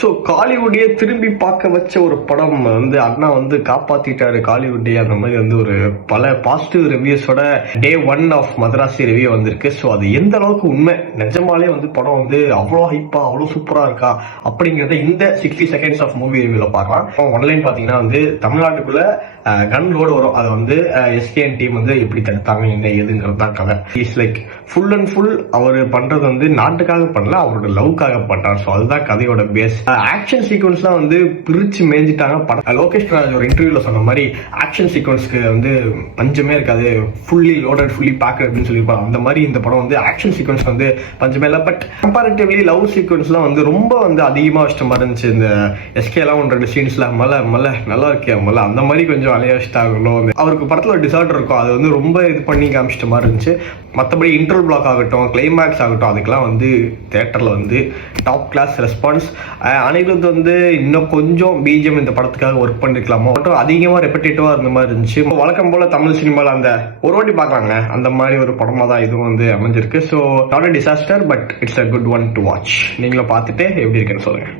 So காலிவுட்டையே திரும்பி பார்க்க வச்ச ஒரு படம் வந்து அண்ணா வந்து காப்பாத்திட்டாரு காலிவுட்டையே. அந்த மாதிரி வந்து ஒரு பல பாசிட்டிவ் ரிவ்யூஸோட டே 1 ஆஃப் மதராசி ரிவ்யூ வந்திருக்கு. ஸோ அது எந்த அளவுக்கு உண்மை, நிஜமாலே வந்து படம் வந்து அவ்வளோ ஹைப்பா அவ்வளோ சூப்பரா இருக்கா அப்படிங்கறத இந்த 60 செகண்ட்ஸ் ஆஃப் மூவி ரிவ்யூல பார்க்கலாம். ஒன்லைன் பாத்தீங்கன்னா வந்து தமிழ்நாட்டுக்குள்ள கன் லோடு வரும், அதை வந்து எஸ்கேஎன் டீம் வந்து எப்படி தடுத்தாங்க என்ன ஏதுங்கிறது தான் கதை. Is like full and full அவர் பண்றது வந்து நாட்டுக்காக பண்ணல, அவரோட லவ்க்காக பண்றாரு. ஸோ அதுதான் கதையோட பேஸ். ஆக்ஷன் சீக்வன்ஸ்லாம் வந்து பிரிச்சு மேய்ஞ்சிட்டாங்க படம். லோகேஷ் ராஜ் ஒரு இன்டர்வியூல சொன்ன மாதிரி ஆக்ஷன் சீக்வன்ஸ்க்கு வந்து பஞ்சமே இருக்காது, ஃபுல்லி லோடட் ஃபுல்லி பேக்கட் அப்படின்னு சொல்லியிருப்பாங்க. அந்த மாதிரி இந்த படம் வந்து ஆக்ஷன் சீக்வன்ஸ் வந்து பஞ்சமே இல்லை. பட் கம்பேரிட்டிவ்லி லவ் சீக்வன்ஸ்லாம் வந்து ரொம்ப வந்து அதிகமாக இஷ்டமா இருந்துச்சு. இந்த எஸ்கேலாம் 1-2 சீன்ஸ்ல மலை நல்லா இருக்கே மலை அந்த மாதிரி கொஞ்சம் அலைய வச்சுட்டாங்களோ. அவருக்கு படத்துல ஒரு டிசார்டர் இருக்கும், அது வந்து ரொம்ப இது பண்ணி காமிச்சிட்ட மாதிரி இருந்துச்சு. மற்றபடி இன்டர்வல் பிளாக் ஆகட்டும், கிளைமேக்ஸ் ஆகட்டும், அதுக்கெல்லாம் வந்து தியேட்டர்ல வந்து டாப் கிளாஸ் ரெஸ்பான்ஸ். அனைத்து வந்து இன்னும் கொஞ்சம் பிஜிஎம் இந்த படத்துக்காக ஒர்க் பண்ணிருக்கலாமோ, மட்டும் அதிகமாக ரெப்படேட்டிவா இருந்த மாதிரி இருந்துச்சு. வழக்கம் போல தமிழ் சினிமாவில் அந்த ஒரு வாட்டி பார்க்கறாங்க அந்த மாதிரி ஒரு படமா தான் இதுவும் வந்து அமைஞ்சிருக்கு. So not a disaster, but it's a good one to watch. நீங்களும் பார்த்துட்டு எப்படி இருக்குன்னு சொல்லுங்க.